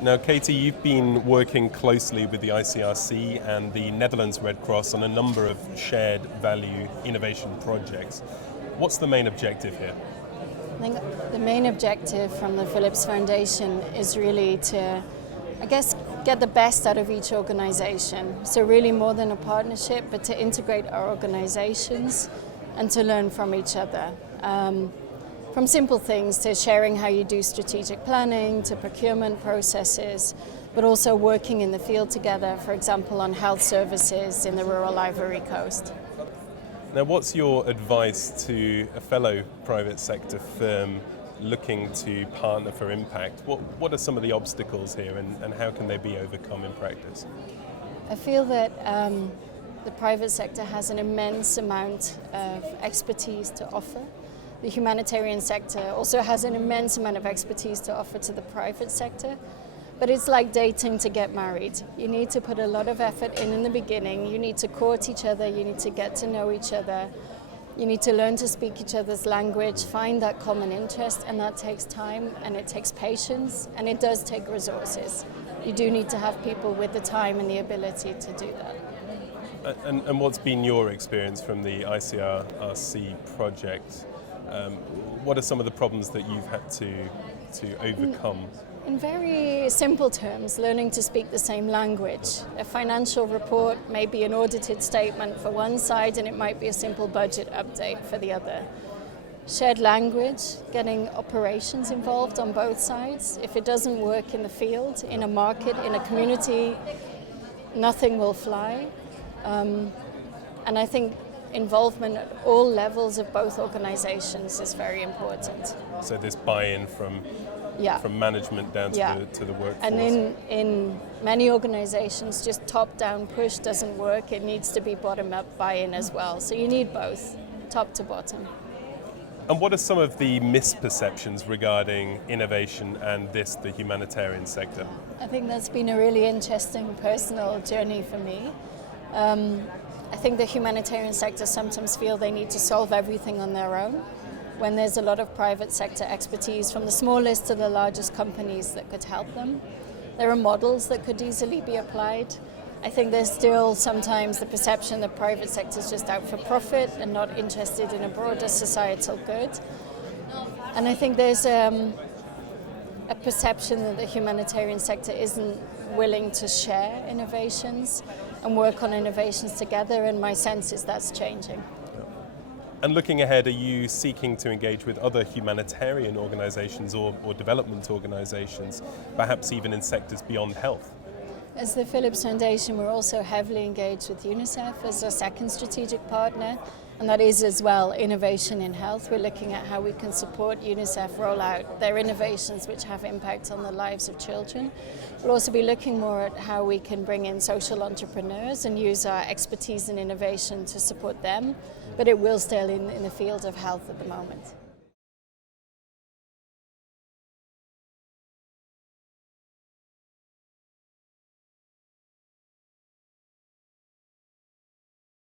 Now, Katy, you've been working closely with the ICRC and the Netherlands Red Cross on a number of shared value innovation projects. What's the main objective here? I think the main objective from the Philips Foundation is really to, get the best out of each organization. So really more than a partnership, but to integrate our organizations and to learn from each other. From simple things to sharing how you do strategic planning, to procurement processes, but also working in the field together, for example, on health services in the rural Ivory Coast. Now, what's your advice to a fellow private sector firm looking to partner for impact? What are some of the obstacles here and how can they be overcome in practice? I feel that the private sector has an immense amount of expertise to offer. The humanitarian sector also has an immense amount of expertise to offer to the private sector. But it's like dating to get married. You need to put a lot of effort in the beginning. You need to court each other. You need to get to know each other. You need to learn to speak each other's language, find that common interest, and that takes time and it takes patience and it does take resources. You do need to have people with the time and the ability to do that. And what's been your experience from the ICRC project? What are some of the problems that you've had to overcome? In very simple terms, learning to speak the same language. A financial report may be an audited statement for one side and it might be a simple budget update for the other. Shared language, getting operations involved on both sides. If it doesn't work in the field, in a market, in a community, nothing will fly. And I think involvement at all levels of both organizations is very important. So this buy-in from management down to the workforce. And in many organizations, just top-down push doesn't work. It needs to be bottom-up buy-in as well. So you need both, top to bottom. And what are some of the misperceptions regarding innovation and the humanitarian sector? I think that's been a really interesting personal journey for me. I think the humanitarian sector sometimes feel they need to solve everything on their own, when there's a lot of private sector expertise from the smallest to the largest companies that could help them. There are models that could easily be applied. I think there's still sometimes the perception that private sector is just out for profit and not interested in a broader societal good. And I think there's a perception that the humanitarian sector isn't willing to share innovations and work on innovations together, and my sense is that's changing. And looking ahead, are you seeking to engage with other humanitarian organizations or development organizations, perhaps even in sectors beyond health? As the Philips Foundation, we're also heavily engaged with UNICEF as our second strategic partner, and that is as well innovation in health. We're looking at how we can support UNICEF roll out their innovations which have impact on the lives of children. We'll also be looking more at how we can bring in social entrepreneurs and use our expertise in innovation to support them, but it will stay in the field of health at the moment.